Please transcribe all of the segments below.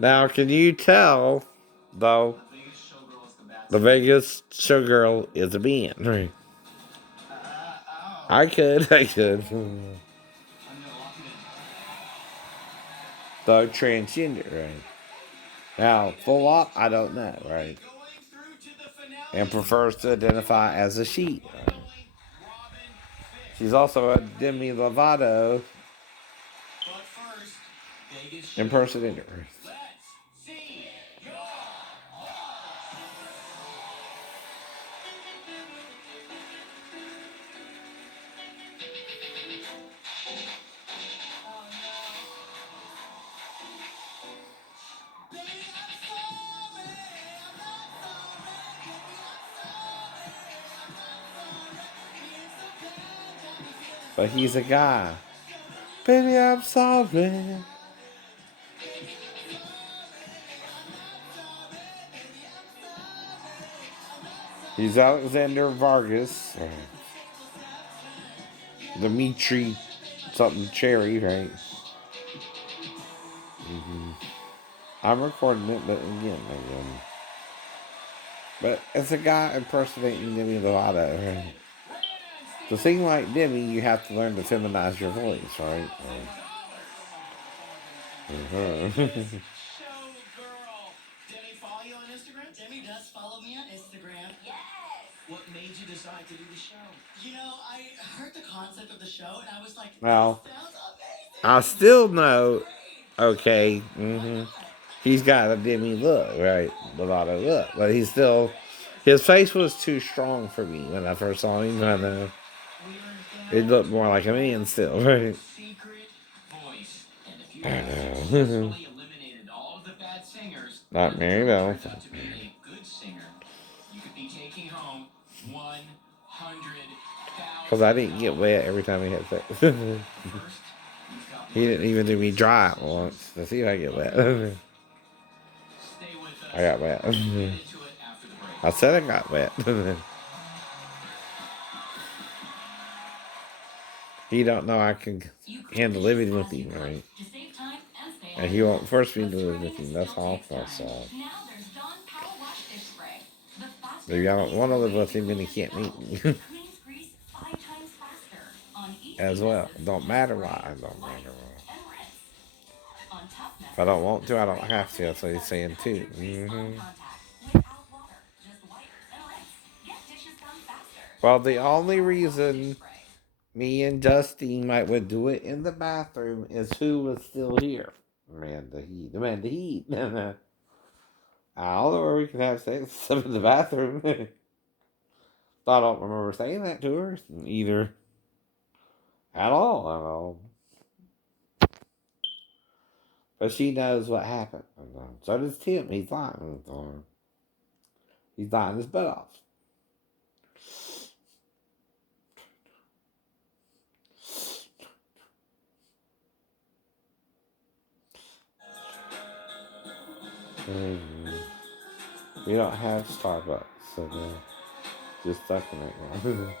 Now, can you tell, though, the Vegas showgirl is a man? Right. I could. Though transgender, right? Now, full up, I don't know, right? And prefers to identify as a she. Right? She's also a Demi Lovato impersonator. But he's a guy. Baby, I'm sorry. He's Alexander Vargas. Dimitri something Cherry, right? I'm recording it, but again. But it's a guy impersonating Demi Lovato, right? To sing like Demi, you have to learn to feminize your voice, right? Well, I still know, okay, he's got a Demi look, right? Lovato look, but he's still, his face was too strong for me when I first saw him. I know. It looked more like a man still, right? I know. Not Mary Bell. Because I didn't get wet every time he had sex. He didn't even do me dry once to see if I get wet. I got wet. I said I got wet. He don't know I can handle living with him, right? And he won't force me to live with him. That's all I saw. Maybe I don't want to live with him and he can't meet me. As well. Don't matter why. Don't matter why. If I don't want to, I don't have to. That's what he's saying too. Well, the only reason me and Justine might would do it in the bathroom is who was still here. Man, the heat. Man, the heat. I don't know where we can have sex except in the bathroom. I don't remember saying that to her either. At all. But she knows what happened. So does Tim. He's lying. He's lying his butt off. We don't have Starbucks, so just stuck in right now.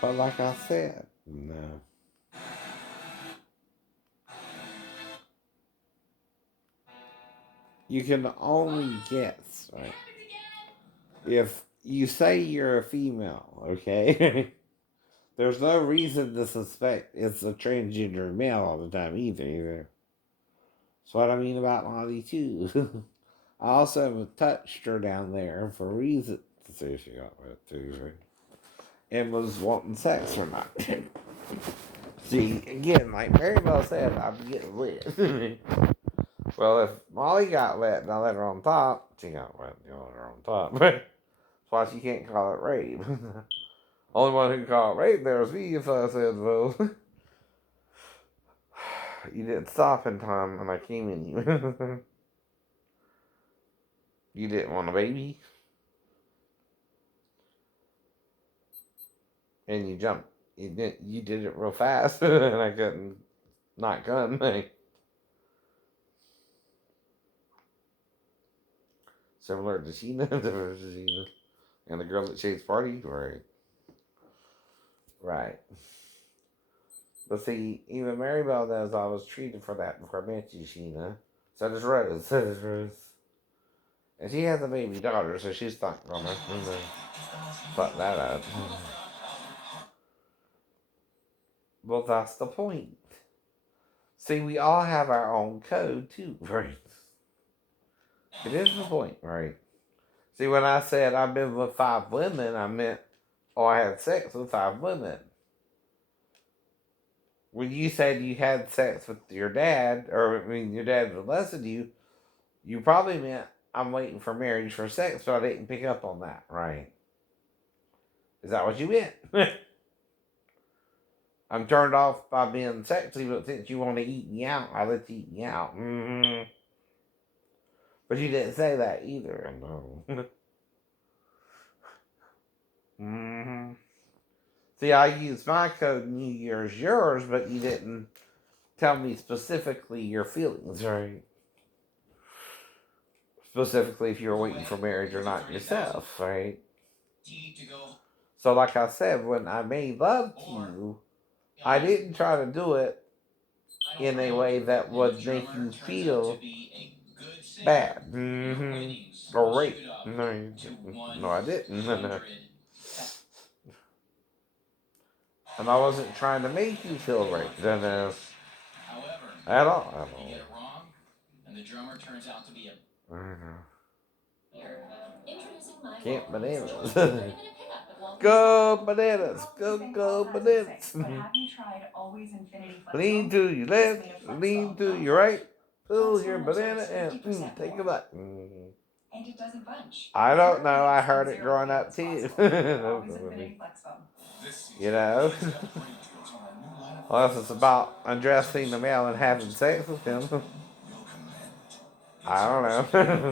But like I said, no. You can only guess, right? If you say you're a female, okay? There's no reason to suspect it's a transgender male all the time either. That's what I mean about Lottie too. I also touched her down there for a reason to see if she got wet too, right? And was wanting sex or not. See, again, like Mary Bell said, I'm getting wet. Well, if Molly got wet and I let her on top, she got wet and I let her on top. That's why she can't call it rape. Only one who can call it rape there was me, so I said, well, you didn't stop in time and I came in you. You didn't want a baby. And you jumped. You did it real fast and I couldn't not come. Similar to Sheena, and the girl at Shade's party, right? Right. But see, even Maribel knows I was treated for that before I met you, Sheena. So does Rose. So does Rose. And she has a baby daughter, so she's not gonna fuck that up. Well, that's the point. See, we all have our own code too, right? It is the point, right? See, when I said I've been with 5 women, I meant, I had sex with 5 women. When you said you had sex with your dad, or I mean, your dad molested you, you probably meant I'm waiting for marriage for sex, so I didn't pick up on that, right? Is that what you meant? I'm turned off by being sexy, but since you want to eat me out, I'll let you eat me out. Mm-hmm. But you didn't say that either, no. Mm-hmm. See, I used my code and you used yours, but you didn't tell me specifically your feelings, right? Specifically if you were waiting for marriage or not yourself, right? So like I said, when I made love to you, I didn't try to do it in a way that would make you feel bad. Mm-hmm. Or rape. No, I didn't. No. And I wasn't trying to make you feel raped. No. At all. At all. And the drummer turns out to be a... I don't know. Camp Bananas. Go bananas. Go bananas. But have you tried Always Infinity Flexible? Lean to your left, lean to your right. Pull your banana and take a bite. And it doesn't bunch. I don't know. I heard it growing up too. Always Infinity Flexible. You know? Unless it's about undressing the male and having sex with him. I don't know.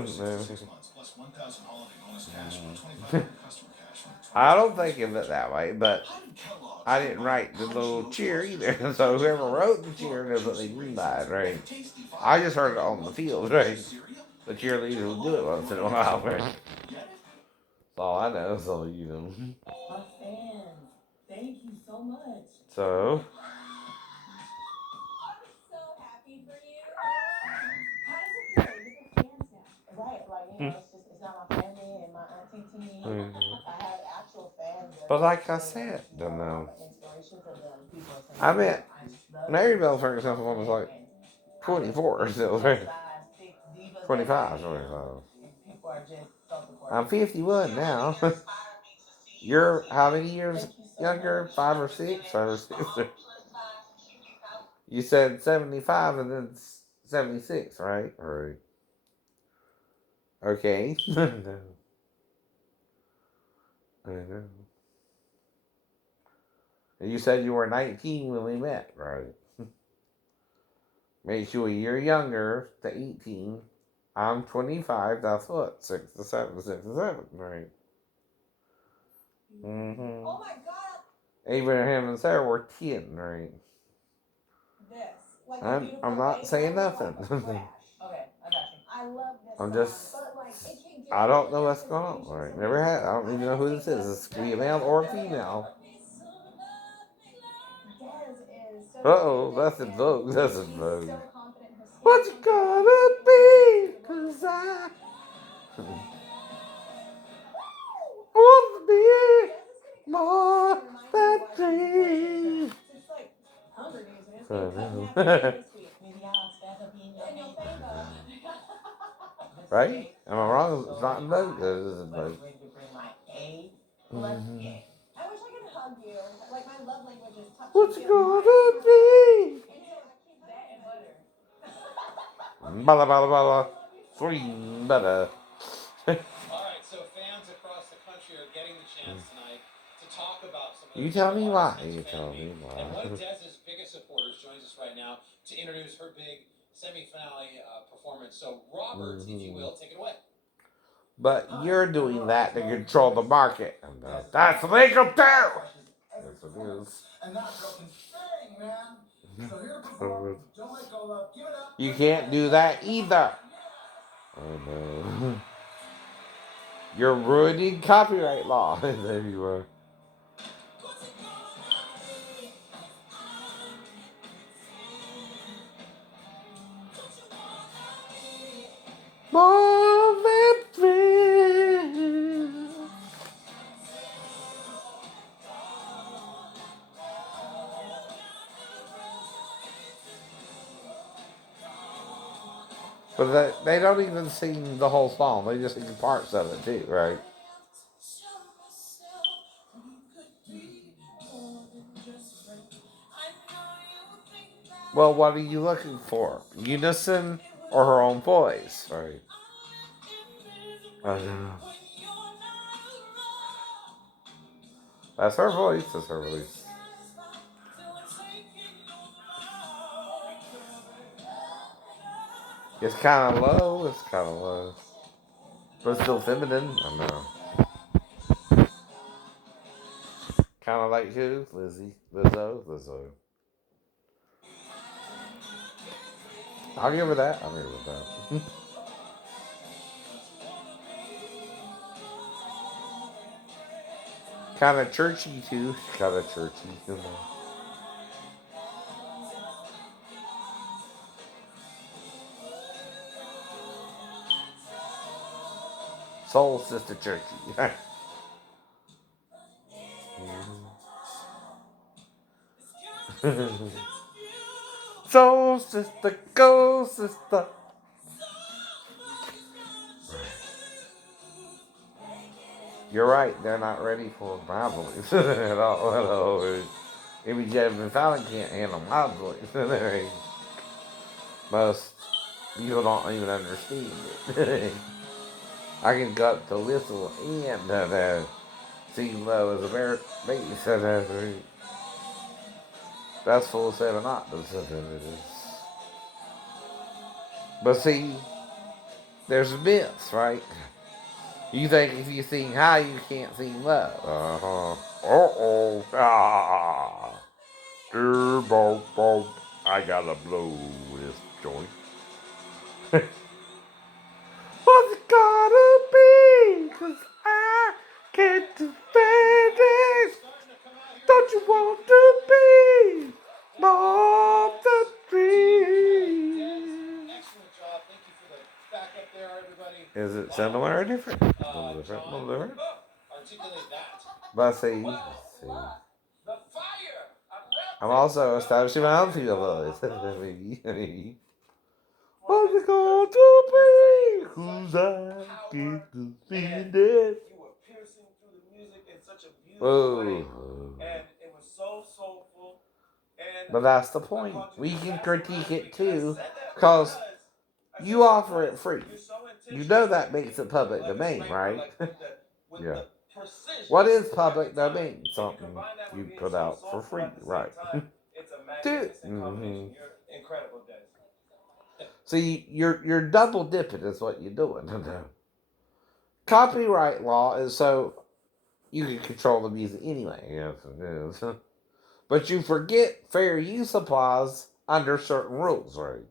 I don't think of it that way, but I didn't write the little cheer either. So whoever wrote the cheer knows what they mean by it, right? I just heard it on the field, right? The cheerleader will do it once in a while, right? That's all I know, so you know. My fans, thank you so much. So. I'm so happy for you. How does it feel? You get fans now, right? Like it's not my family and my auntie to me. I have actual fans. But like I said, don't know. Inspirations of the people. I met Maribel, for example, when I was like 24 still, right? 25, 25. I'm 51 now. You're how many years younger? 5 or 6? 5 or 6. You said 75 and then 76, right? Right. Okay. No. I know. And you said you were 19 when we met, right? Makes you a year younger to 18. I'm 25. That's what? 6 to 7, 6 to 7, right? Mm-hmm. Oh my God! Abraham and Sarah were 10, right? Like I'm not saying nothing. Okay, I got you. I love this. I'm just. I don't know what's going on. Right? Never had. I don't even know who this is. Is this a male or a female? That's in Vogue. That's in Vogue. What's it gonna be? 'Cause I want to be more than dreams. I know. Right? Am I wrong? It's not in Vogue. It is in Vogue. Mm-hmm. I wish I could hug you. Like my love language is touching. What's it gonna be? That and butter. Bala bala bala. Sweet butter. Alright, so fans across the country are getting the chance tonight to talk about some of You the tell me why. artists in You his tell family. me why. And one of Dez's biggest supporters joins us right now to introduce her big semi-finale performance. So Robert, if you will, take it away. But you're doing that to control the market. And that's legal too! Yes, it is. You can't do that either. Oh no. You're ruining copyright law. There you are. More than friends. But they don't even sing the whole song. They just sing parts of it too, right? Well, what are you looking for? Unison or her own voice? Right. I don't know. That's her voice. That's her voice. It's kind of low. It's kind of low. But it's still feminine. I know. Kind of like who? Lizzie. Lizzo. I'll give her that. I'll give her that. Kind of churchy too. Kind of churchy. You know. Soul Sister Churchy. Soul Sister, go sister. You're right. They're not ready for my voice at all. At all. Maybe Jasmine Fallon can't handle my voice. Most people don't even understand it. I can go up to whistle and sing low as a bear bass. That's full 7 octaves. But see, there's myths, right? You think if you sing high, you can't sing low. Ah. I gotta blow this joint. What's it gonna be? 'Cause I can't defend it. Don't you want to be more than free? Excellent job. Thank you for the backup there, everybody. Is it similar or different? A little different. A little different. Articulate that. But see. I'm also establishing my own female voice. What's it going to be? Who's I get to see it? You were piercing through the music in such a beautiful way. And it was so soulful. But that's the point. We can critique it too, because you offer it free. You know that makes it public domain, right? Yeah. What is public domain? Something you put out for free, right? Dude. Mm-hmm. Incredible, Dennis. See, you're double dipping is what you're doing. Copyright law is so you can control the music anyway. Yes, it is. But you forget fair use applies under certain rules, right?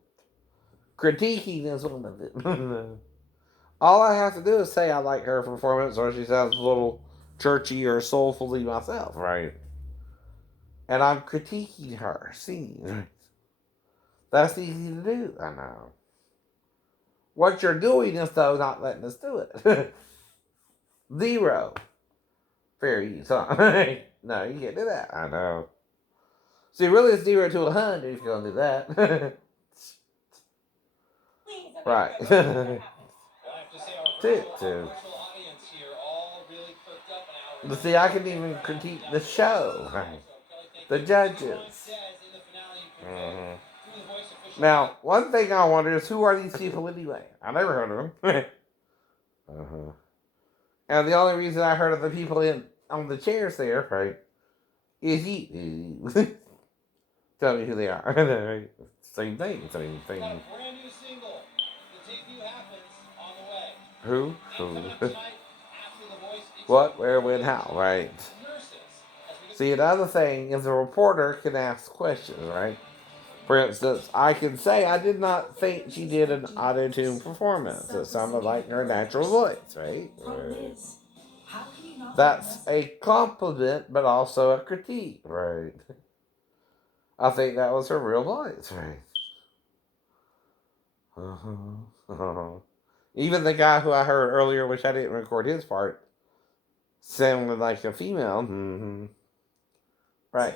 Critiquing is one of them. All I have to do is say I like her performance or she sounds a little churchy or soulfully myself, right? And I'm critiquing her singing. That's easy to do, I know. What you're doing is, though, not letting us do it. 0 fair use, huh? No, you can't do that, I know. See, really it's 0 to 100 if you're going to do that. Right. Too. But see, I can even critique the show, right? The judges. Mm-hmm. Now, one thing I wonder is who are these people anyway? I never heard of them. Uh-huh. And the only reason I heard of the people on the chairs there, right, is you. Tell me who they are. Same thing. Brand new single. The debut happens on the way. Who? What, where, when, how, right? See, another thing is a reporter can ask questions, right? For instance, I can say I did not think she did an auto-tune performance. It sounded like her natural voice, right? That's a compliment, but also a critique, right? I think that was her real voice, right? Even the guy who I heard earlier, which I didn't record his part, sounded like a female. Right.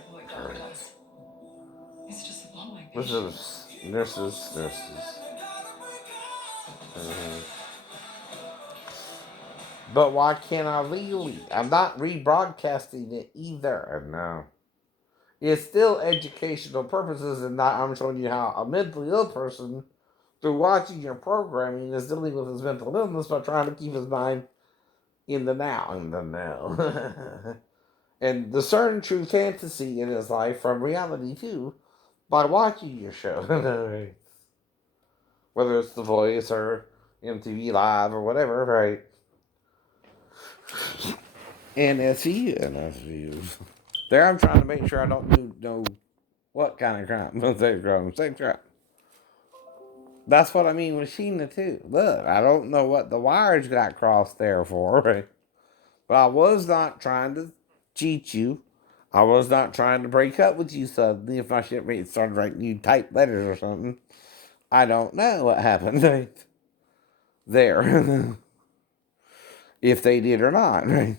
This is nurses. Mhm. But why can't I legally? I'm not rebroadcasting it either. No. It's still educational purposes, and not I'm showing you how a mentally ill person, through watching your programming, is dealing with his mental illness by trying to keep his mind in the now. And discern true fantasy in his life from reality too by watching your show. Whether it's The Voice or MTV Live or whatever, right? And NSU. There I'm trying to make sure I don't do no what kind of crime. Sex crime. That's what I mean with Sheena too. Look, I don't know what the wires got crossed there for, right? But I was not trying to cheat you. I was not trying to break up with you suddenly if my shipmate started writing you typed letters or something. I don't know what happened right there. If they did or not, right?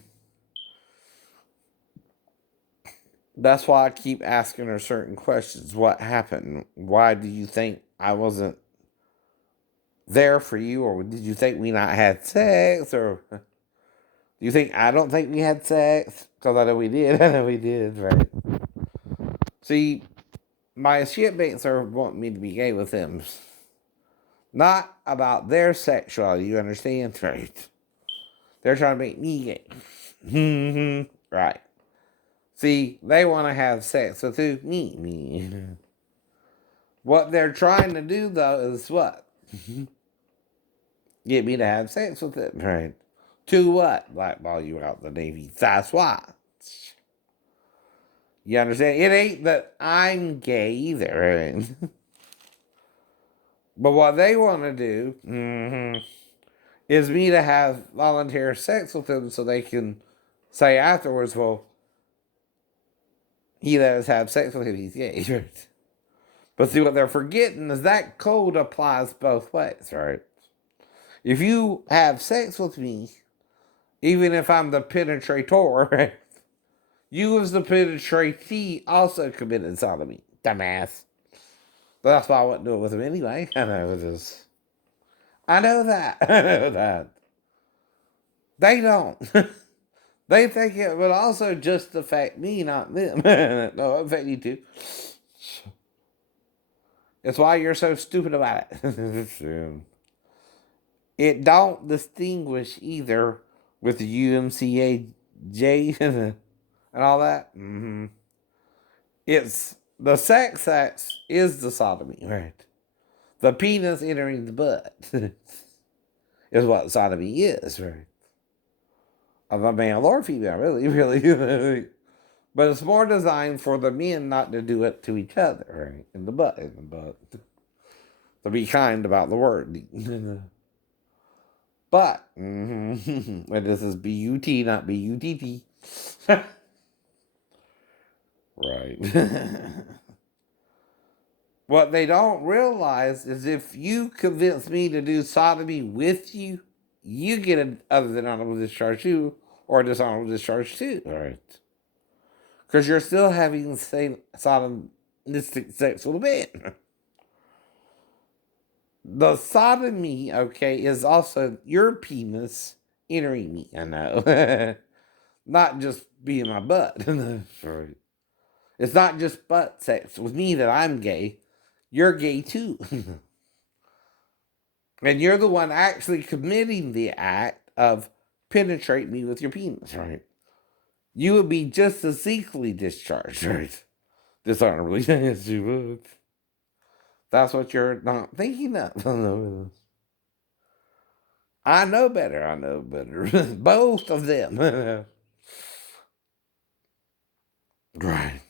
That's why I keep asking her certain questions. What happened? Why do you think I wasn't there for you? Or did you think we not had sex? Or do you think I don't think we had sex? Because I know we did. I know we did, right? See, my shipmates are wanting me to be gay with them. Not about their sexuality, you understand? Right. They're trying to make me gay. Right. See, they want to have sex with who? Me. What they're trying to do, though, is what? Get me to have sex with them, right? To what? Blackball you out the Navy. That's why. You understand? It ain't that I'm gay either, right? But what they want to do is me to have volunteer sex with them so they can say afterwards, well, he let us have sex with him, he's gay, right? But see, what they're forgetting is that code applies both ways, right? If you have sex with me, even if I'm the penetrator, right? You as the penetratee also committed sodomy, dumbass. But that's why I wouldn't do it with him anyway. I know this. I know that. I know that. They don't. They think it would also just affect me, not them. No, it affect you too. It's why you're so stupid about it. It don't distinguish either with the UMCAJ and all that. It's the sex acts is the sodomy, right? The penis entering the butt is what sodomy is, right? Of a male or female, really. But it's more designed for the men not to do it to each other, right? In the butt. To be kind about the word. But, and this is B-U-T, not B-U-T-T. Right. What they don't realize is if you convince me to do sodomy with you, you get an other than honorable discharge too, or dishonorable discharge too. All right. Because you're still having the same sodomistic sex with a man. The sodomy, okay, is also your penis entering me. I know. Not just being my butt. Right. It's not just butt sex with me that I'm gay. You're gay too. And you're the one actually committing the act of penetrate me with your penis, right? You would be just as equally discharged, right? Dishonorably, yes, you would. That's what you're not thinking of. I know better. I know better. Both of them. Right.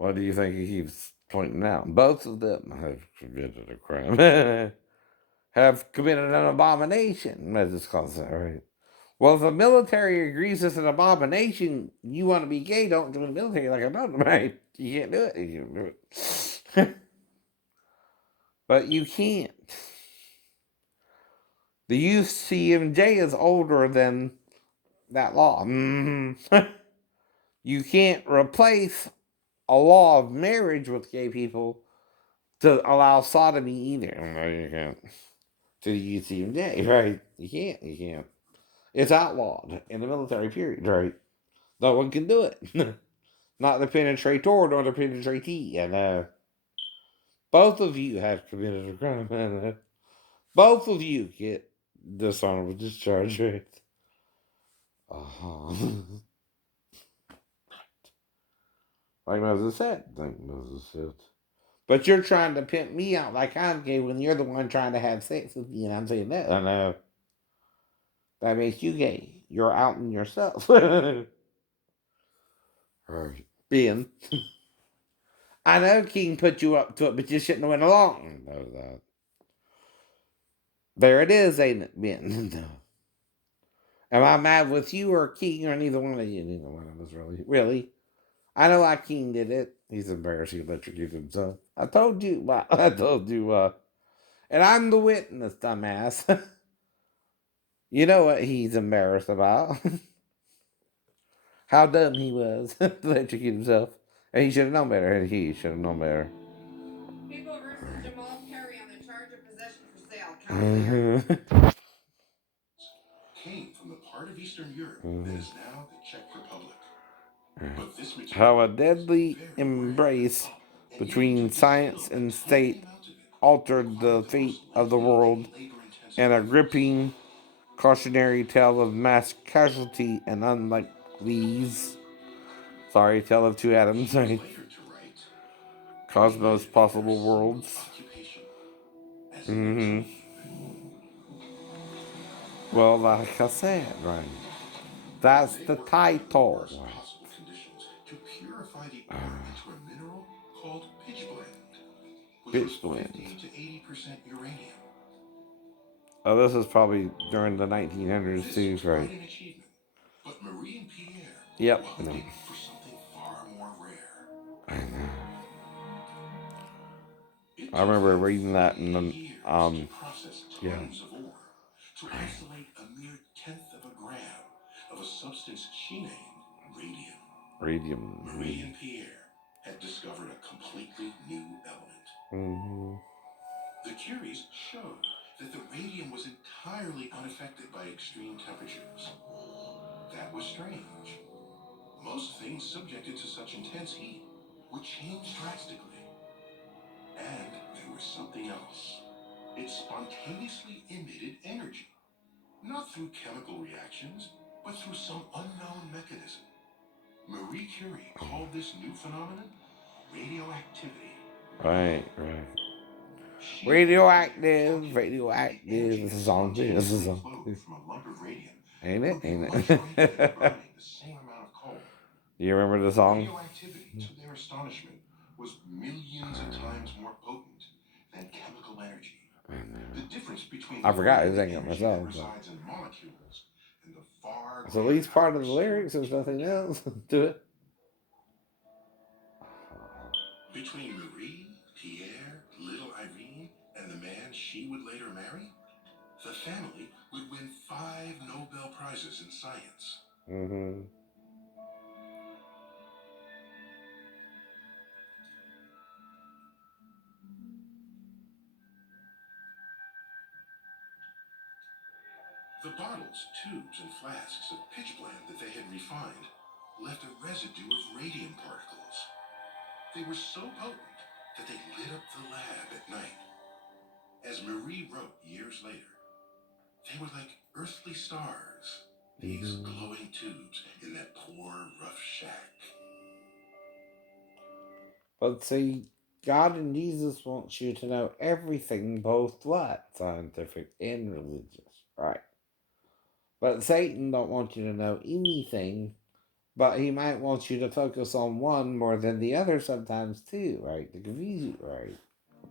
What do you think he keeps pointing out? Both of them have committed a crime. Have committed an abomination, as it's called, right? Well, if the military agrees it's an abomination, you want to be gay, don't join the military like I'm not, right? You can't do it. You can't do it. But you can't. The UCMJ is older than that law. You can't replace a law of marriage with gay people to allow sodomy either. No, you can't. To the UCMJ, right? You can't. You can't. It's outlawed in the military period, right? No one can do it. Not the penetrator nor the penetratee. And both of you have committed a crime. And both of you get dishonorable discharge, right? Uh-huh. Like Moses said. Like Moses said. But you're trying to pimp me out like I'm gay when you're the one trying to have sex with me, and I'm saying that. And that makes you gay. You're outing yourself. Right. Ben. I know King put you up to it, but you shouldn't have went along. There it is, ain't it, Ben? Am I mad with you or King or neither one of you? Neither one of us, really. Really? I know why King did it. He's embarrassed he electrocuted himself. I told you. I told you. And I'm the witness, dumbass. You know what he's embarrassed about. How dumb he was to electrocute himself. And he should have known better. He should have known better. People versus Jamal Perry on the charge of possession for sale. Counselor. Came from the part of Eastern Europe that is now the Czech Republic. But this How a material deadly is very embrace rare. And between even to science distill a and tiny state amount of it altered the required the fate most of the lengthy world, and labor-intensive and a efforts. gripping cautionary tale of mass casualty and unlike these. Sorry, tale of two atoms. He was later to write, Cosmos "Related possible their single worlds. occupation as in a dream." Well, like I said, right. That's They the worked under the title. worst possible conditions to purify the ore into a mineral called pitchblende, which was Bitch blend. 50 to 80% uranium. Oh, this is probably during the 1900s This too, was right? quite an achievement, but Marie and Pierre Yep. were No. hoping for something far more rare. It I took remember them reading that 40 in the years to process yeah. tons of ore to isolate a mere tenth of a gram of a substance she named radium. Radium. Marie and Pierre had discovered a completely new element. Mm-hmm. The Curies showed that the radium was entirely unaffected by extreme temperatures. That was strange. Most things subjected to such intense heat would change drastically. And there was something else. It spontaneously emitted energy, not through chemical reactions, but through some unknown mechanism. Marie Curie called this new phenomenon radioactivity. Right, right. She Radioactive, that the radioactive. energy This that is a song too. This is a spontaneously song flowed too. from a lump of radium Ain't it? would be Ain't much greater than it? burning the same amount of coal. Do you remember the song? Radioactivity, to their astonishment, was millions of times more potent than chemical energy. The difference between I the forgot who radiant sang it energy that myself, but resides in molecules and the far it's at greater least part power of the stored lyrics. There's in nothing the else atom. to it. Between Marie, Pierre, little Irene, and the man she would later marry, the family would win 5 Nobel Prizes in science. Mm-hmm. The bottles, tubes, and flasks of pitchblende that they had refined left a residue of radium particles. They were so potent that they lit up the lab at night. As Marie wrote years later, they were like earthly stars, these glowing tubes in that poor, rough shack. But see, God and Jesus wants you to know everything, both what? Scientific and religious. Right. But Satan don't want you to know anything But he might want you to focus on one more than the other sometimes too, right? To confuse you, right?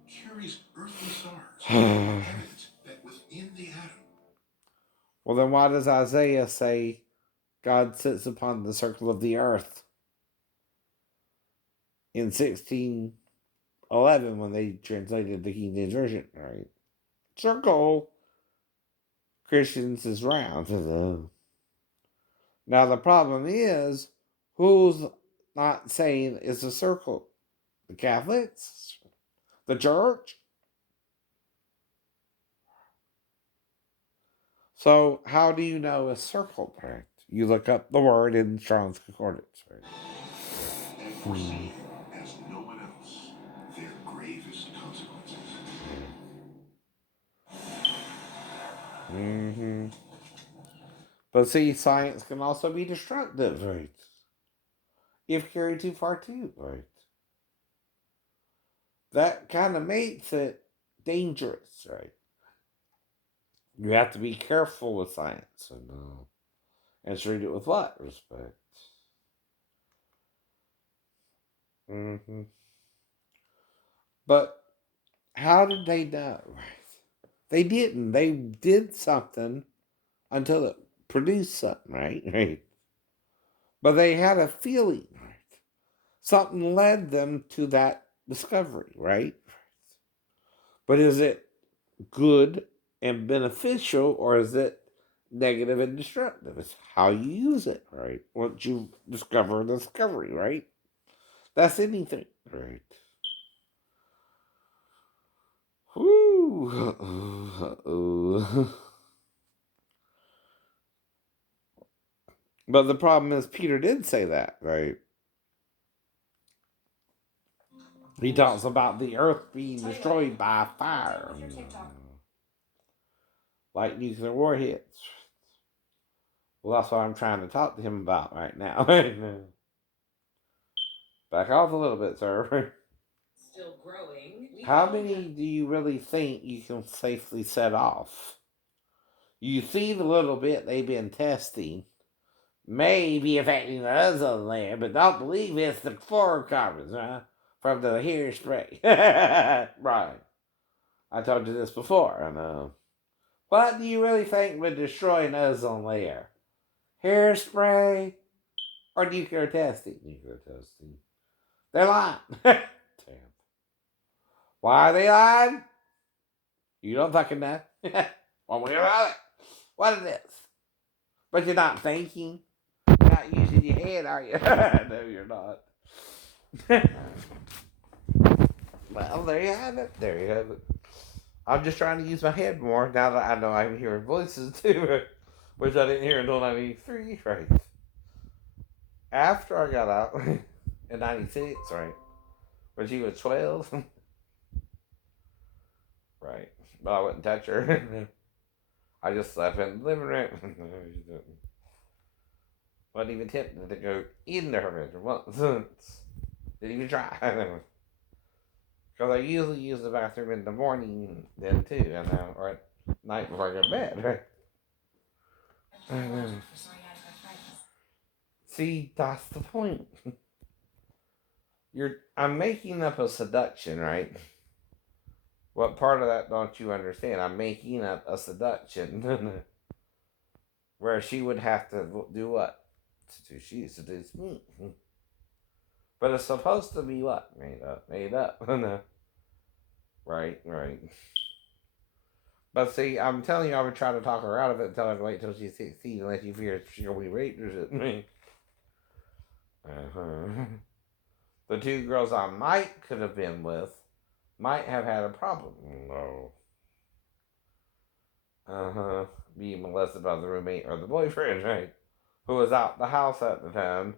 Curies' earthly stars were evidence that within the atom. Well, then why does Isaiah say God sits upon the circle of the earth in 1611 when they translated the King James Version, right? Circle, Christians is round. Now the problem is, who's not saying it's a circle? The Catholics? The church? So how do you know a circle, right? You look up the word in Strong's Concordance, right? And foreseeing, as no one else, their gravest consequences. Mm-hmm. But see, science can also be destructive, right? If carried too far, too, right? That kind of makes it dangerous, right? You have to be careful with science and treat it with what? Respect. Mm-hmm. But how did they know? Right? They didn't. They did something until it produced something, right? Right. But they had a feeling, right? Something led them to that discovery, right? But is it good and beneficial, or is it negative and destructive? It's how you use it, right? Once you discover the discovery, right? That's anything, right? Whoo. But the problem is, Peter did say that, right? He talks about the earth being destroyed by fire, like nuclear warheads. Well, that's what I'm trying to talk to him about right now. Back off a little bit, sir. Still growing. How many do you really think you can safely set off? You see the little bit they've been testing may be affecting the ozone layer, but don't believe it's the fluorocarbons, huh? From the hairspray. Right. I told you this before, I know. What do you really think would destroy an ozone layer? Hairspray or nuclear testing? Nuclear testing. They're lying. Damn. Why are they lying? You don't fucking know. One way or another. What it is. But you're not thinking. You're not using your head, are you? No, you're not. Well, there you have it. There you have it. I'm just trying to use my head more now that I know I'm hearing voices too, which I didn't hear until 93, right? After I got out in 96, right? When she was 12, right? But I wouldn't touch her. I just slept in the living room. Wasn't even tempted to go into her bedroom once. Didn't even try. Because I usually use the bathroom in the morning then too, or at night before I go to bed, right? See, that's the point. I'm making up a seduction, right? What part of that don't you understand? I'm making up a seduction where she would have to do what? She seduce me. But it's supposed to be what? Made up. Right. But see, I'm telling you, I would try to talk her out of it and tell her to wait till she's 16 unless you fear she'll be raped or something. Uh-huh. The two girls I might could have been with might have had a problem. No. Uh-huh. Being molested by the roommate or the boyfriend, right? Who was out the house at the time,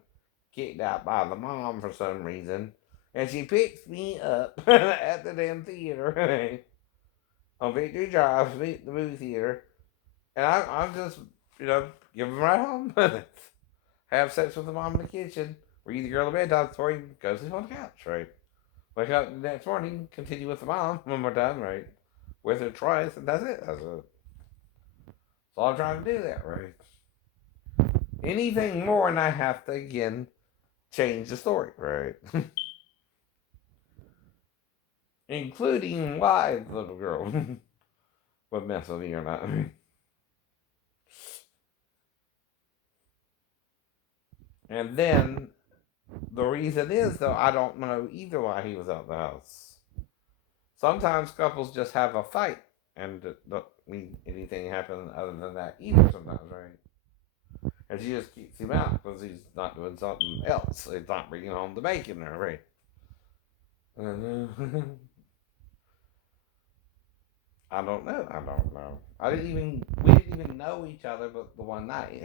kicked out by the mom for some reason. And she picks me up at the damn theater, right? On Victory Drive, the movie theater. And I'm just, give them right home. Have sex with the mom in the kitchen. Read the girl a bedtime story, go sleep on the couch, right? Wake up the next morning, continue with the mom when we're done, right? With her twice, and that's it. That's all I'm trying to do there, right? anything more, and I have to again change the story, right? Including why the little girl would mess with me or not. And then the reason is, though, I don't know either why he was out of the house. Sometimes couples just have a fight, and don't mean anything happen other than that either. Sometimes, right? And she just keeps him out because he's not doing something else. He's not bringing home the bacon, or right? I don't know. I don't know. We didn't even know each other, but the one night.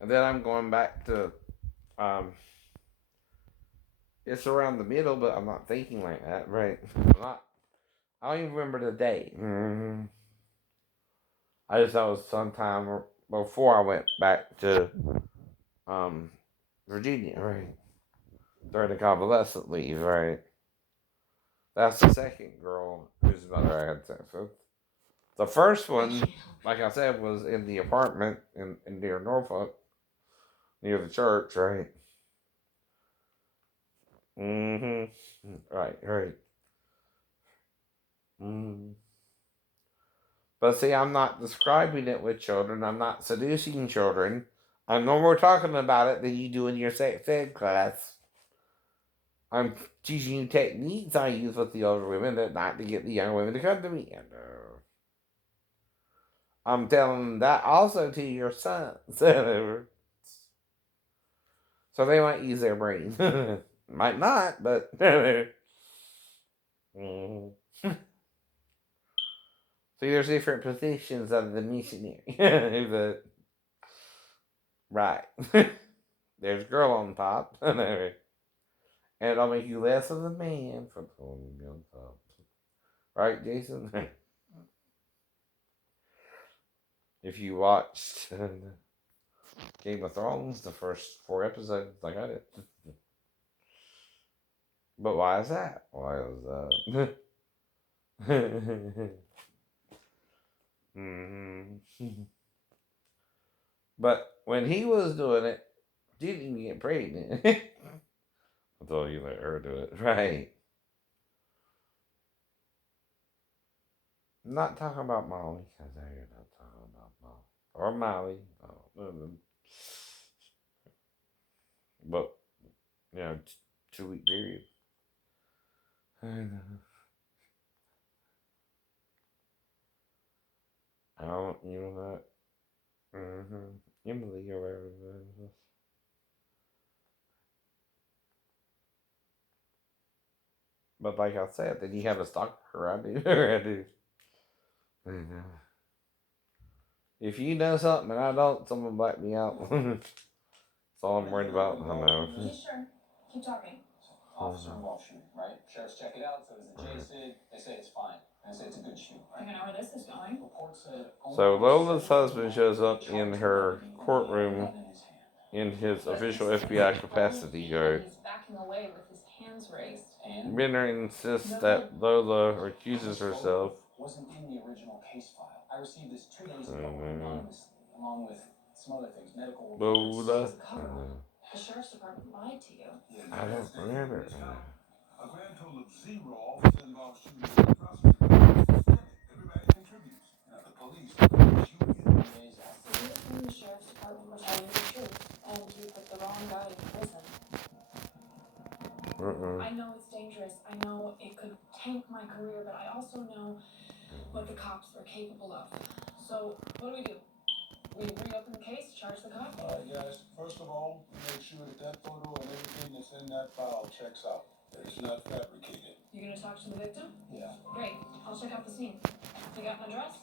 And then I'm going back to, um, it's around the middle, but I'm not thinking like that, right? I don't even remember the day. I just know it was sometime before I went back to, um, Virginia, right? During the convalescent leave, right? That's the second girl whose mother I had sex with. The first one, like I said, was in the apartment in near Norfolk, near the church, right? Right, right. Mm. But see, I'm not describing it with children. I'm not seducing children. I'm no more talking about it than you do in your sex ed class. I'm teaching you techniques I use with the older women that not to get the young women to come to me. And I'm telling them that also to your sons. So they might use their brain. Might not, but. Mm. See, there's different positions of the missionary. But, right. There's girl on top. And it'll make you less of a man for pulling me on top. Right, Jason? If you watched Game of Thrones, the first 4 episodes, I got it. But why is that? Why is that? Mm-hmm. But when he was doing it, she didn't even get pregnant. Until you let her do it. Right. I'm not talking about Molly, because I you're not talking about Molly. Or Molly. Oh, but, 2-week period. I don't, you know that? Emily or whatever it is. But like I said, then you have a stalker. I do. I do. If you know something and I don't, someone black me out. That's all I'm worried about. I know. Yeah, sure. Keep talking. Officer motion, right? Sheriffs check it out, so does the JSIG. They say it's fine. They say it's a good shoot, I right? think I know where this is going. Report said So Lola's husband shows up in her courtroom in his official FBI capacity, right? He's backing away with his hands raised. And Benner insists that Lola accuses herself. wasn't in the original case file. I received this 2 days ago anonymously, along with some other things, medical reports. Lola. It's a cover-up. The sheriff's department lied to you. Yeah, I don't remember. a grand total of 0 officer involved shooting the prosecutor. Everybody contributes. Now the police, union. So you from the sheriff's department were telling you the truth, and you put the wrong guy in prison. I know it's dangerous. I know it could tank my career, but I also know what the cops are capable of. So what do? We reopen the case, charge the cop? Guys, first of all, make sure that photo and everything that's in that file checks out. That it's not fabricated. You gonna talk to the victim? Yeah. Great. I'll check out the scene. You got an address?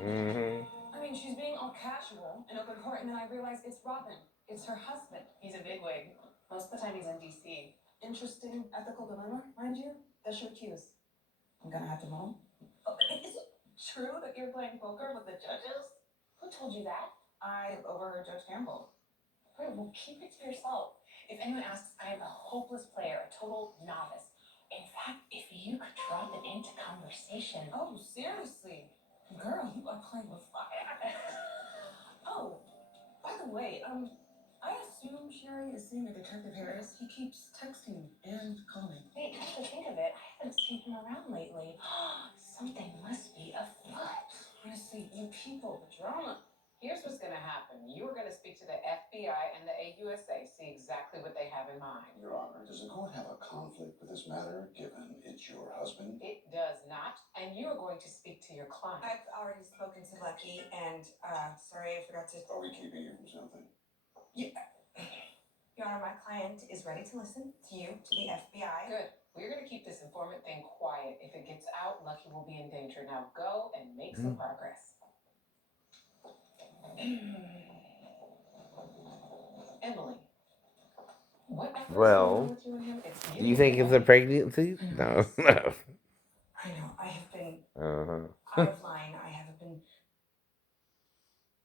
I mean, she's being all casual in open court, and then I realize it's Robin. It's her husband. He's a bigwig. Most of the time he's in D.C. Interesting ethical dilemma, mind you. That's your cues. I'm gonna have to mow. Oh, is it true that you're playing poker with the judges? Who told you that? I overheard Judge Campbell. Great, well, keep it to yourself. If anyone asks, I am a hopeless player, a total novice. In fact, if you could drop it into conversation. Oh, seriously? Girl, you are playing with fire. Oh, way, I assume Sherry is seeing a Detective Harris. He keeps texting and calling. Wait, come to think of it, I haven't seen him around lately. Something must be afoot. Honestly, you people, the drama. Here's what's going to happen. You are going to speak to the FBI and the AUSA, see exactly what they have in mind. Your Honor, does the court have a conflict with this matter, given it's your husband? It does not, and you are going to speak to your client. I've already spoken to Lucky, and sorry, I forgot to. Are we keeping you from something? Yeah. Your Honor, my client is ready to listen to you, to the FBI. Good. We're going to keep this informant thing quiet. If it gets out, Lucky will be in danger. Now go and make some progress. Emily, what efforts Well, going on with you and him? It's do you think it's a pregnancy? No, no. I know, I have been Uh-huh. out of line. I haven't been.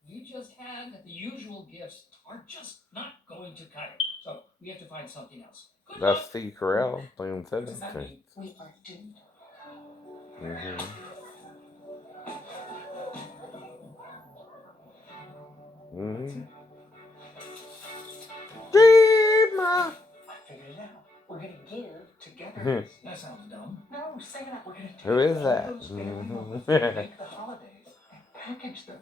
We just had the usual gifts are just not going to cut it. So we have to find something else. Good That's luck. Steve Carell playing What Teddy. does that mean? We are doomed. Mm-hmm. Mm-hmm. I figured it out. We're gonna give together. That sounds dumb. No, say it out. We're gonna take Who is all that? those family moments, Mm-hmm. make the holidays, and package them.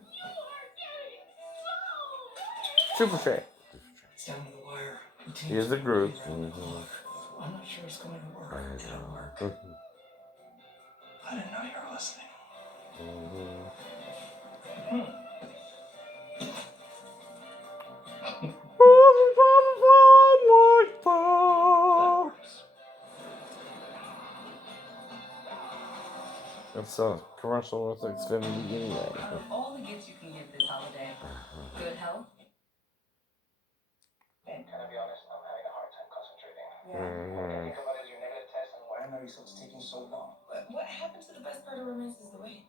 Super Shrek. It's down to the wire. The team's Here's the been group. working around the clock. I'm not sure it's going to work. It'll work. Mm-hmm. I didn't know you were listening. It's a commercial with Xfinity anyway. Out of all the gifts you can give this holiday, good health. Can I be honest? I'm having a hard time concentrating. Mm-hmm. Think about it, your negative test and why are results taking so long? What happened to the best part of romance is the wait?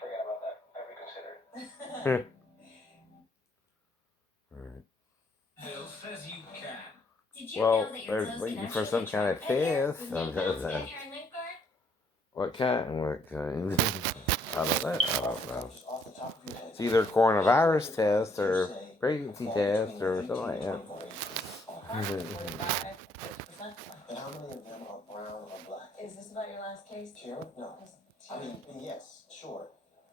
Forget about that. I reconsider. Bill says you can. Did you Well, know that your they're clothes can waiting for actually some get kind of trapped back there test. with headphones, cat hair, and lifeguard? What kind? What kind? I don't know. I don't know. Just off the top of your head. It's either coronavirus test or pregnancy test or something like that. And how many of them are brown or black? Is this about your last case? Karen? No. I mean, yes, sure.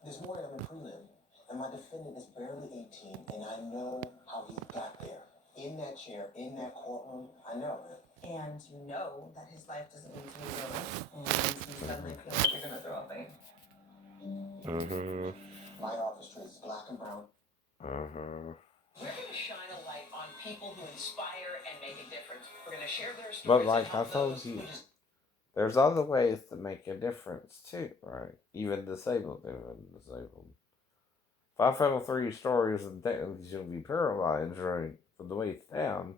There's more of them in prelim. And my defendant is barely 18, and I know how he got there. In that chair, in that courtroom, I know. And you know that his life doesn't need to be ruined. And you suddenly feel like you're gonna throw up a. Mm-hmm. My office treats black and brown. Mm-hmm. We're going to shine a light on people who inspire and make a difference. We're going to share their stories. But and like I help told those you, who just there's other ways to make a difference too, right? Even disabled. If I fell 3 stories and technically should be paralyzed, right, from the waist down,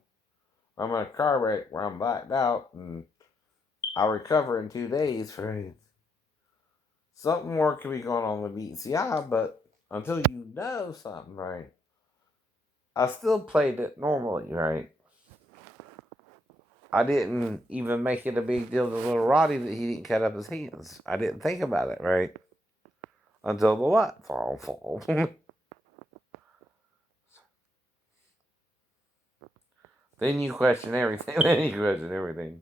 I'm in a car wreck where I'm blacked out and I recover in 2 days, right? Something more could be going on with BCI, but until you know something, right, I still played it normally, right? I didn't even make it a big deal to little Roddy that he didn't cut up his hands. I didn't think about it, right? Until the what? Fall. Then you question everything.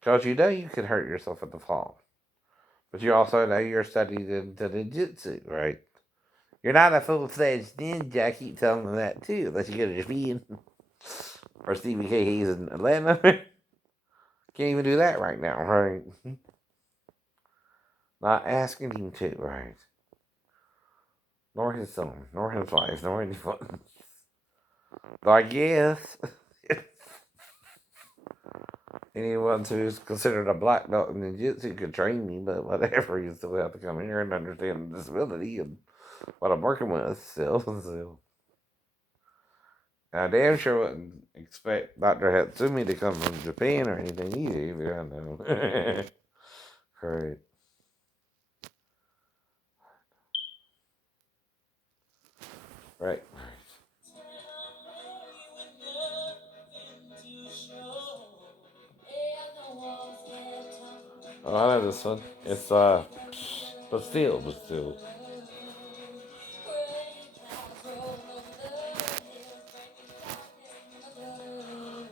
Because you know you could hurt yourself at the fall. But you also know you're studied into ninjutsu, right? You're not a full-fledged ninja. I keep telling them that too. Unless you go to Japan. Or Stevie K. Hayes in Atlanta. Can't even do that right now, right? Not asking him to, right? Nor his son, nor his wife, nor anyone. So I guess anyone who's considered a black belt in jiu-jitsu could train me, but whatever, you still have to come here and understand the disability and what I'm working with still. So. I damn sure wouldn't expect Dr. Hatsumi to come from Japan or anything either, I know. Right. Right. Oh, I know this one. It's, but still.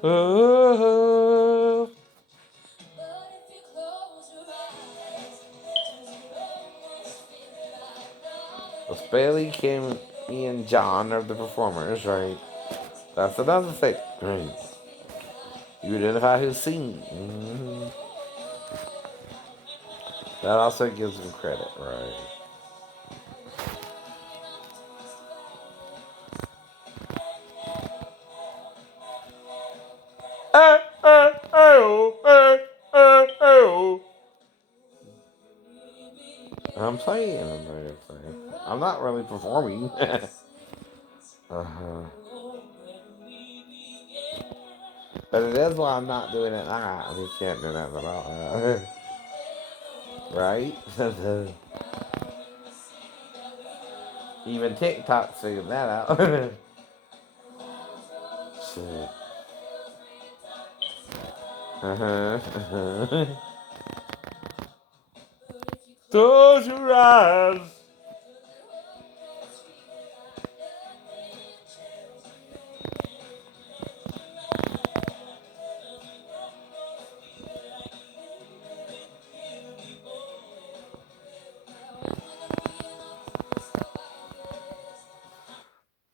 Oh. Well, Bailey, Kim, me, and John are the performers, right? That's another thing, right? You identify who's singing. That also gives them credit, right? Oh. I'm playing. I'm not really performing. uh-huh. But it is why I'm not doing it now. We can't do that at all. Right? Even TikTok's figured that out. Shit. Uh-huh. Close your eyes.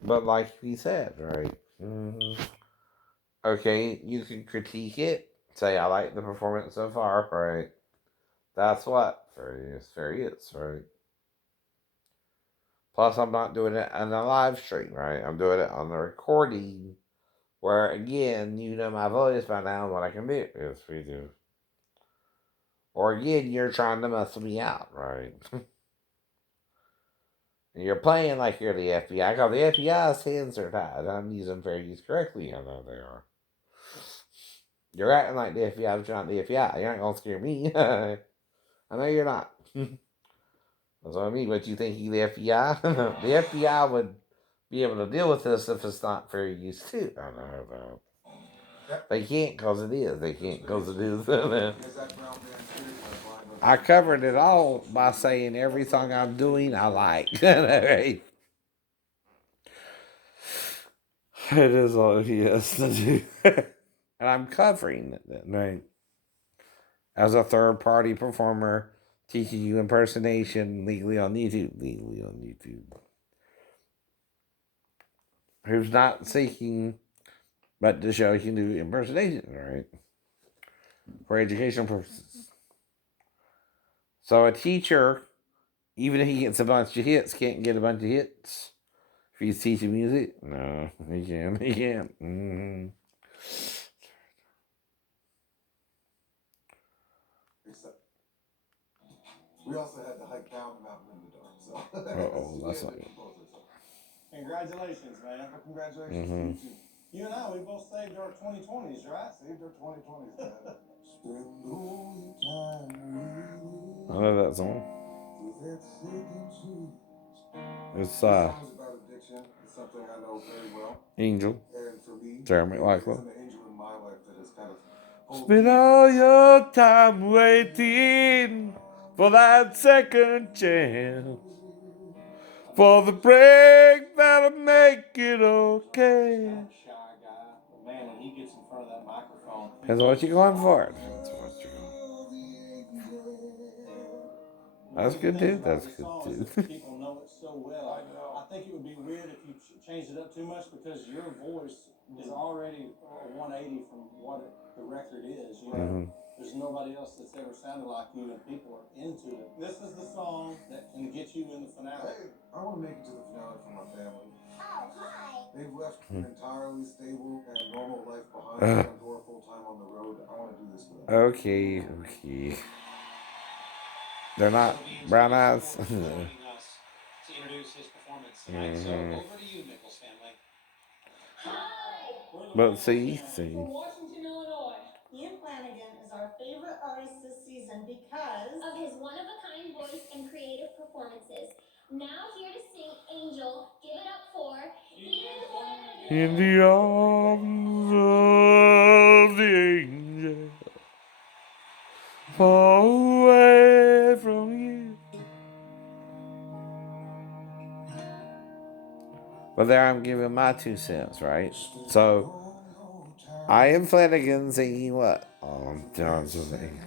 But like we said, right? Okay, you can critique it. Say, I like the performance so far, right? That's what fair is, right? Plus, I'm not doing it on a live stream, right? I'm doing it on the recording, where again, you know my voice by now, what I can do. Yes, we do. Or again, you're trying to mess me out, right? And you're playing like you're the FBI, because the FBI's hands are tied. I'm using fair use correctly. I know they are. You're acting like the FBI, but you're not the FBI. You're not gonna scare me. I know you're not. That's what I mean. But you think you the FBI? The FBI would be able to deal with this if it's not fair use too. I know though. They can't because it is. They can't because it is. I covered it all by saying every song I'm doing I like. It is all he has to do. And I'm covering it, right? As a third party performer, teaching you impersonation legally on YouTube. Legally on YouTube. Who's not seeking but to show you can do impersonation, right? For educational purposes. So a teacher, even if he gets a bunch of hits, can't get a bunch of hits. If he's teaching music, no, he can't. He can't. We also had to hike down the mountain in the dark, so. That's not good. Congratulations, man. Congratulations to you too. You and I, we both saved our 2020s, right? Saved our 2020s, man. Spend all your time I know that song. with that second chance. It's This song's about addiction. It's something I know very well. Angel. And for me, Jeremy there's Lackland. an angel in my life that has kind of Spend all your time waiting for that second chance. For the break that'll make it okay. Shy guy, but man, when he gets in front of that microphone, Depends on what you're going for. Depends on what you're going. That's good too. That's good too. People know it so well. I know. I think it would be weird if you changed it up too much because your voice is already a 180 from what the record is. You know, there's nobody else that's ever sounded like you, and people are into it. This is the song that can get you in the finale. Hey, I want to make it to the finale for my family. Oh, hi. They've left an entirely stable and normal life behind and go full time on the road. I want to do this for them. Okay. They're not brown eyes. To introduce his performance tonight. So over to you, Nichols family. Hi! But see. From Washington, Illinois. Ian Flanagan is our favorite artist this season because Of his one-of-a-kind voice and creative performances. Now here to sing Angel, give it up for Ian Flanagan. In the arms of the angel, far away from you. But there I'm giving my 2 cents, right? So I am Flanagan singing what? On John's thing.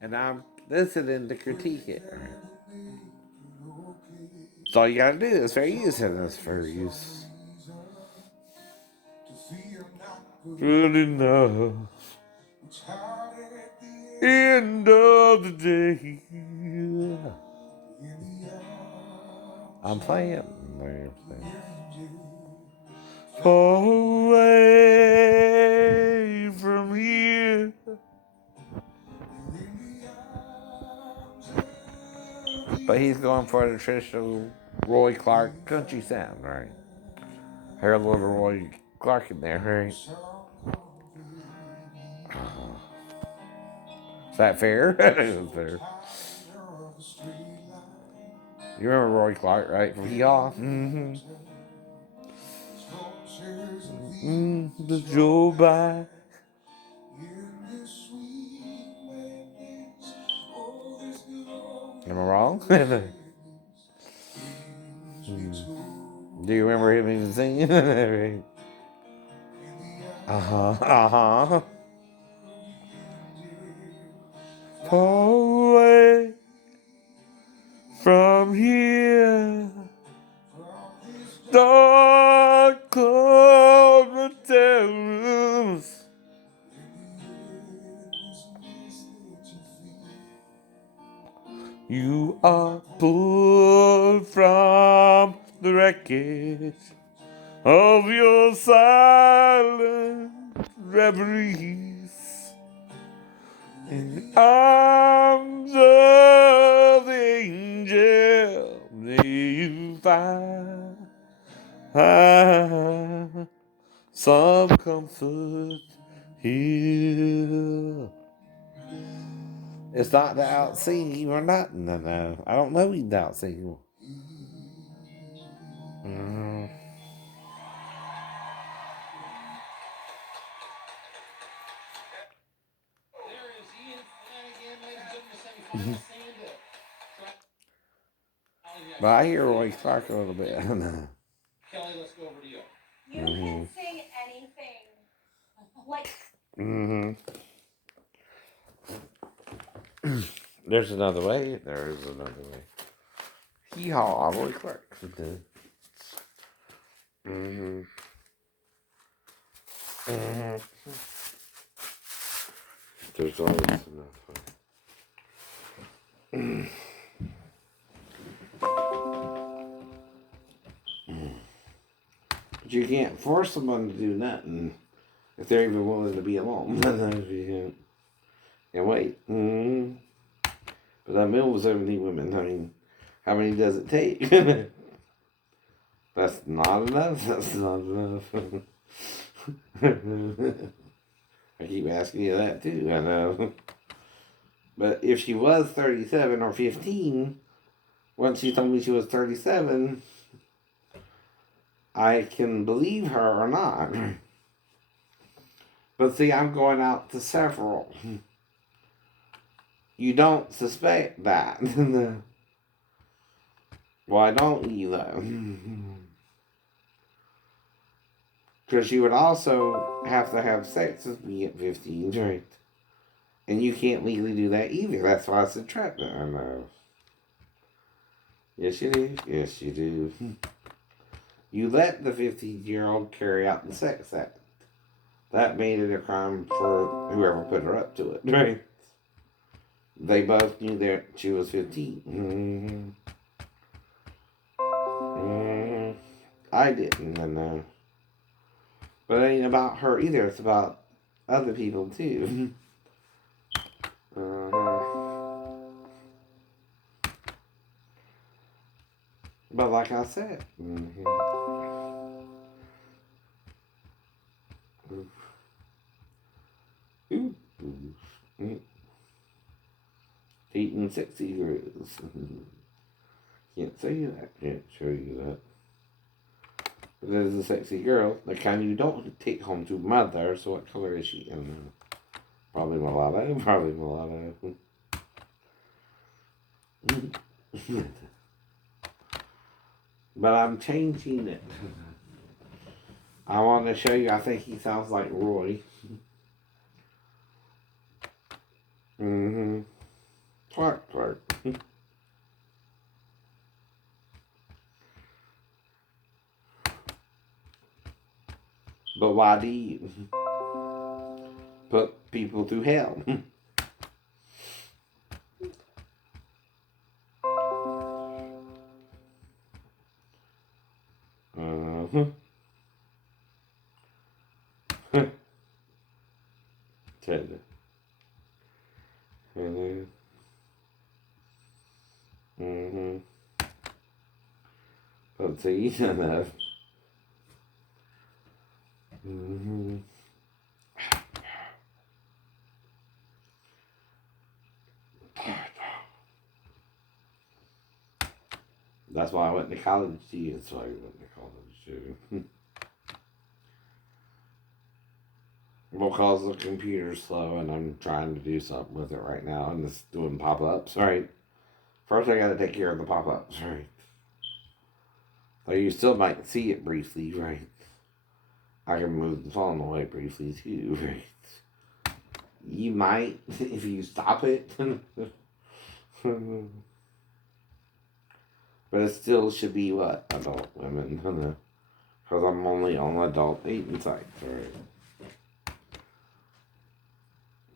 And I'm listening to critique it. So all you gotta do is fair use, and it's fair use. Good enough. End of the day. I'm playing. They're playing. Far away from here. But he's going for the traditional Roy Clark country sound, right? Hear a little Roy Clark in there, right? Is that fair? That's fair. You remember Roy Clark, right? From Hee-Haw? Mm-hmm. The Joe by. Am I wrong? Do you remember him even singing? Uh-huh. Far away from here, dark cold hotels. You are pulled from the wreckage of your silent reveries in the arms of the angel. May you find some comfort here. It's not to out sing or nothing. No. I don't know he's out singing. But I hear Roy Clark a little bit. Kelly, let's go over to you. You can sing anything. Like. There's another way. There is another way. Hee-haw, Roy Clark. There's always enough way. But you can't force someone to do nothing if they're even willing to be alone. And wait. But that mill was 70 women. I mean, how many does it take? That's not enough. That's not enough. I keep asking you that too. I know. But if she was 37 or 15, once she told me she was 37, I can believe her or not. But see, I'm going out to several. You don't suspect that. Why don't you, though? Because you would also have to have sex with me at 15, right? And you can't legally do that either. That's why it's entrapment. I know. Yes, you do. Yes, you do. You let the 15-year-old carry out the sex act. That made it a crime for whoever put her up to it, right? They both knew that she was 15. I didn't, know. But it ain't about her either. It's about other people, too. But like I said, eating sexy girls. Can't say that. Can't show you that. But there's a sexy girl, the kind you don't take home to mother. So what color is she? I don't know. Probably mulatto. Probably mulatto. But I'm changing it. I want to show you. I think he sounds like Roy. Mm-hmm. Clark. But why do you put people through hell? Uh-huh. Mm-hmm. Let's see. Mm-hmm. That's why I went to college too. That's why I went to college too. Because the computer's slow and I'm trying to do something with it right now and it's doing pop-ups, right? First I gotta take care of the pop-ups, right? So you still might see it briefly, right? I can move the phone away briefly too, right? You might, if you stop it. But it still should be what? Adult women, because I'm only on adult dating sites, right?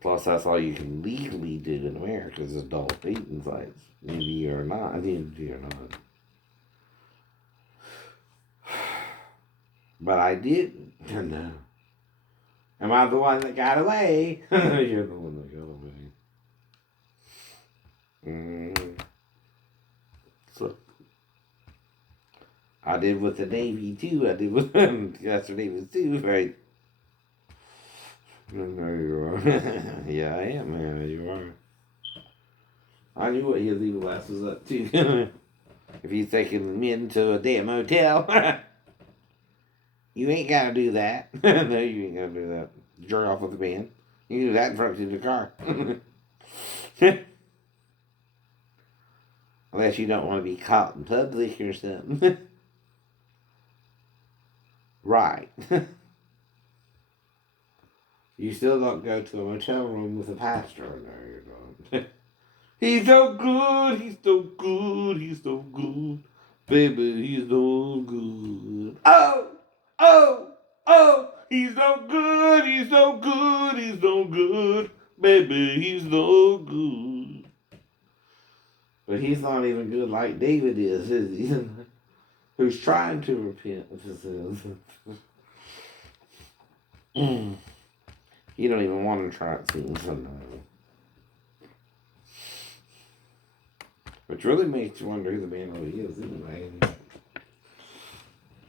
Plus, that's all you can legally do in America is adult dating sites. Maybe you're not. Maybe you're not. But I didn't. No. Am I the one that got away? You're the one that got away. So, I did with the Navy too. I did with Master Davis too, right? There you are. Yeah, I am. Yeah, you are. I knew what his evil ass was up to. If he's taking men to a damn hotel, you ain't gotta do that. No, you ain't gotta do that. Jerk off with the band. You can do that in front of the car. Unless you don't want to be caught in public or something. Right. You still don't go to a motel room with a pastor. No, you don't. He's so good, he's so good, he's so good. Baby, he's so good. Oh, oh, oh, he's so good, he's so good, he's so good. Baby, he's so good. But he's not even good like David is he? Who's trying to repent of his sins. He don't even want to try it, seems. Which really makes you wonder who the man really is, anyway.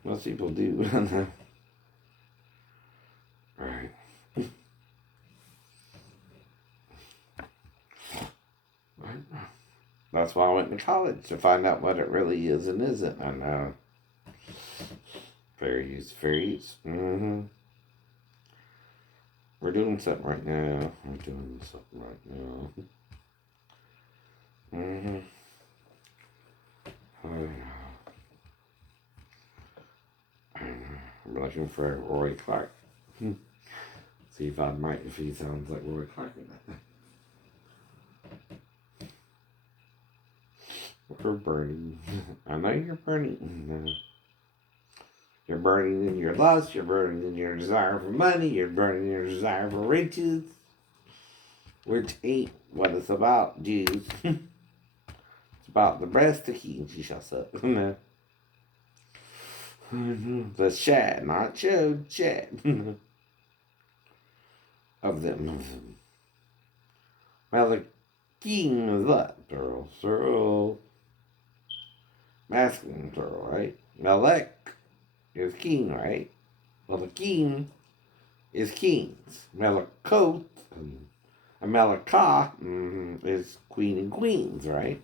Most people do. Right. That's why I went to college, to find out what it really is and isn't. I know. Fair use. Mm-hmm. We're doing something right now. Mm-hmm. Oh, I'm looking for Roy Clark. See if he sounds like Roy Clark in that. We're burning. I know you're burning. You're burning in your lust, you're burning in your desire for money, you're burning in your desire for riches. Which ain't what it's about, Jews. It's about the breast of kings you shall suck. The shad, not chode, shad. Of them. Well, the king is what? Plural. Masculine plural, right? Melech is king, right? Well, the king is kings. Melekot, a Melekah is queen and queens, right?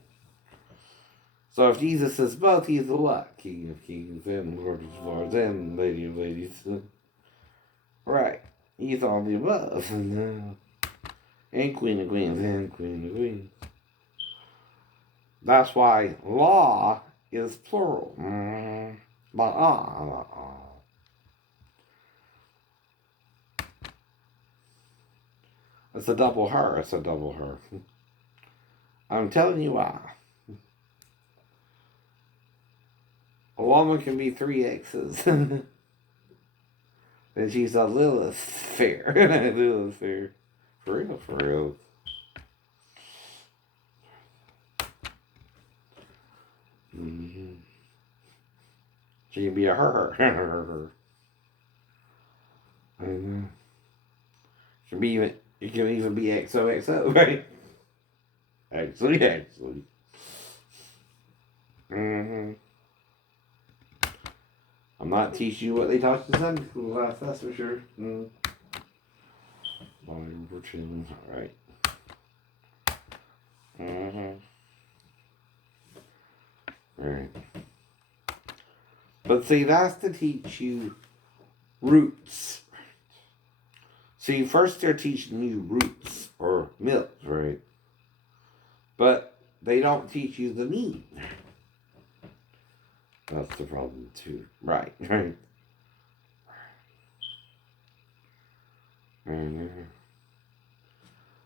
So if Jesus is both, he's the what? King of kings and Lord of lords and lady of ladies. Right. He's all the above. And queen of queens and queen of queens. That's why law is plural. It's a double her. It's a double her. I'm telling you why. A woman can be 3 exes. And she's a Lilith fair. Lilith fair. For real, for real. Mm-hmm. She can be a her. Mm-hmm. Can be even. It can even be XOXO, right? Actually. Mm-hmm. I'm not teaching you what they taught you in Sunday school class, that's for sure. Mm. Volume for children, alright. Mm-hmm. Right. But see, that's to teach you roots. See, first they're teaching you roots or milks, right? But they don't teach you the meat. That's the problem too. Right. Mm-hmm.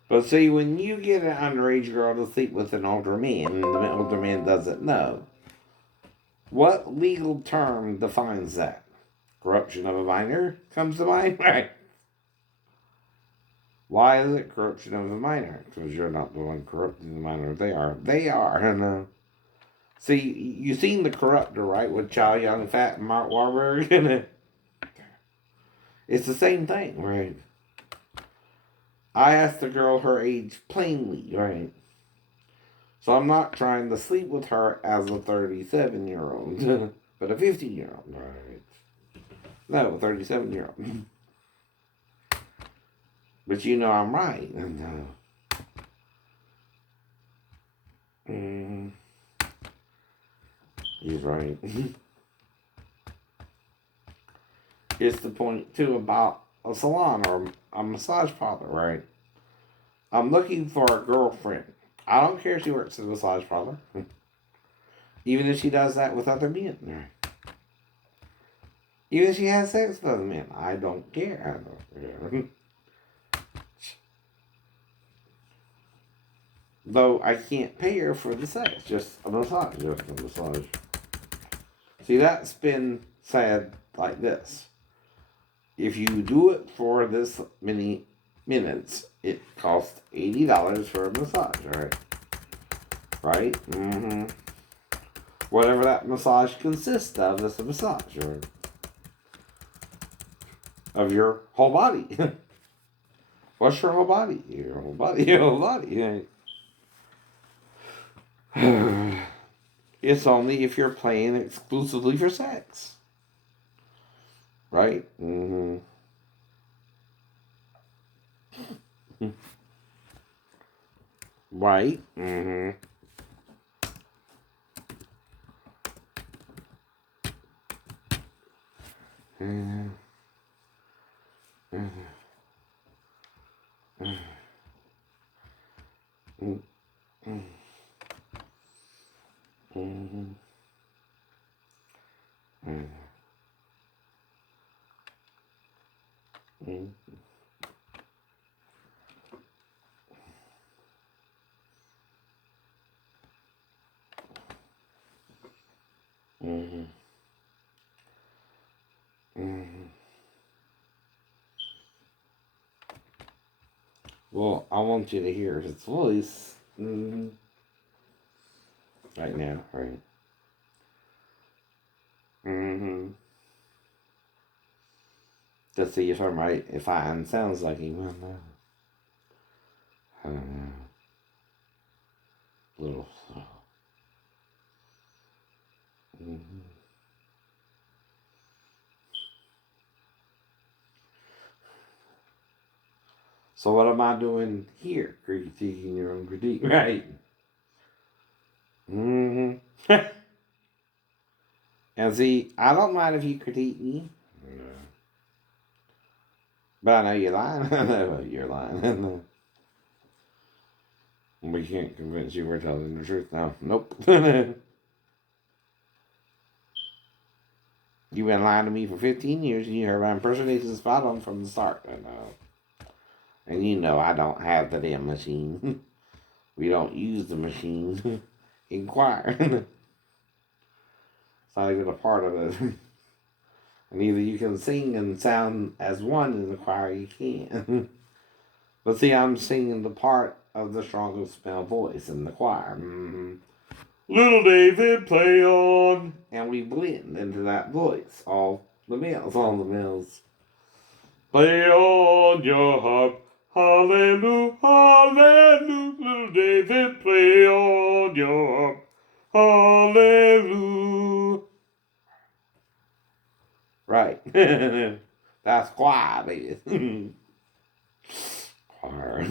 But see, when you get an underage girl to sleep with an older man, and the older man doesn't know, what legal term defines that? Corruption of a minor comes to mind, right? Why is it corruption of a minor? Because you're not the one corrupting the minor. They are. They are. And see, you seen The Corruptor, right? With Chow Yun Fat and Mark Wahlberg. It's the same thing, right? I asked the girl her age plainly, right? So I'm not trying to sleep with her as a 37-year-old, but a 15-year-old, right? No, a 37-year-old. But you know I'm right. And he's right. It's the point, too, about a salon or a massage parlor, right? I'm looking for a girlfriend. I don't care if she works at a massage parlor. Even if she does that with other men, right? Even if she has sex with other men. I don't care. I don't care. Though I can't pay her for the sex, just a massage, just a massage. See, that's been said like this. If you do it for this many minutes, it costs $80 for a massage, alright? Right? Mm-hmm. Whatever that massage consists of is a massage, right? Of your whole body. What's your whole body? Your whole body, your whole body, right? It's only if you're playing exclusively for sex. Right? Mm-hmm. Right? Mm-hmm. Mm-hmm. Mm-hmm. Mm-hmm. Mm-hmm. Mm-hmm. Mm-hmm. Mm-hmm. Well, I want you to hear his voice. Mm-hmm. Right now, right? Mm-hmm. To see if I'm right, if I sounds like him. I don't know. Little slow. Mm-hmm. So what am I doing here? Critiquing your own critique, right? Mm-hmm. And see, I don't mind if you critique me. Yeah. But I know you're lying. I know you're lying. We can't convince you we're telling the truth now. Nope. You've been lying to me for 15 years and you heard my impersonation spot on from the start. And And you know I don't have the damn machine. We don't use the machine in choir. It's not even a part of it. And either you can sing and sound as one in the choir, or you can't. But see, I'm singing the part of the strongest male voice in the choir. Little David, play on. And we blend into that voice. All the males. Play on your harp. Hallelujah, hallelujah. Little David, play on your harp. Hallelujah. Right. That's choir, baby. Choir.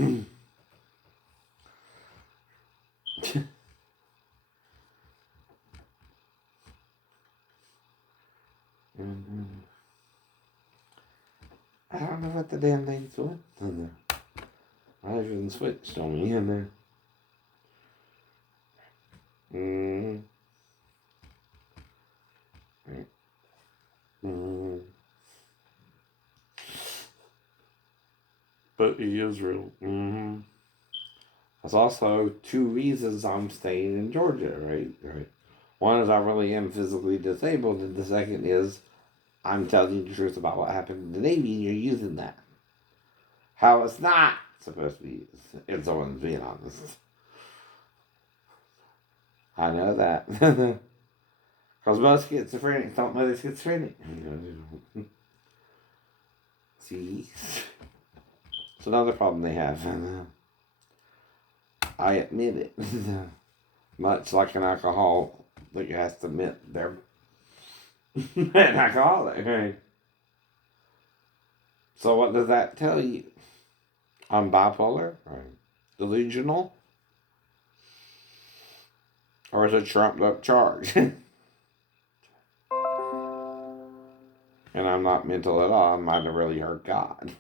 I don't know what the damn thing's doing. I even switched on me in there. But he is real. There's also 2 reasons I'm staying in Georgia, right? One is I really am physically disabled, and the second is I'm telling you the truth about what happened in the Navy, and you're using that. How it's not supposed to be used, if someone's being honest. I know that. Because most schizophrenics don't know they're schizophrenic. See? It's another problem they have. I admit it. Much like an alcoholic has to admit they're an alcoholic, right? So what does that tell you? I'm bipolar? Right. Delusional? Or is it a trumped up charge? And I'm not mental at all. I might have really hurt God.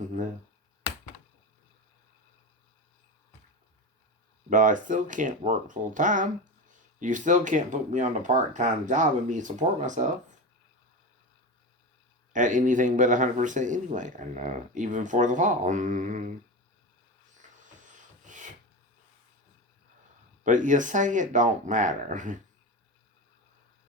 But I still can't work full time. You still can't put me on a part-time job and me support myself at anything but 100% anyway. And even for the fall. But you say it don't matter.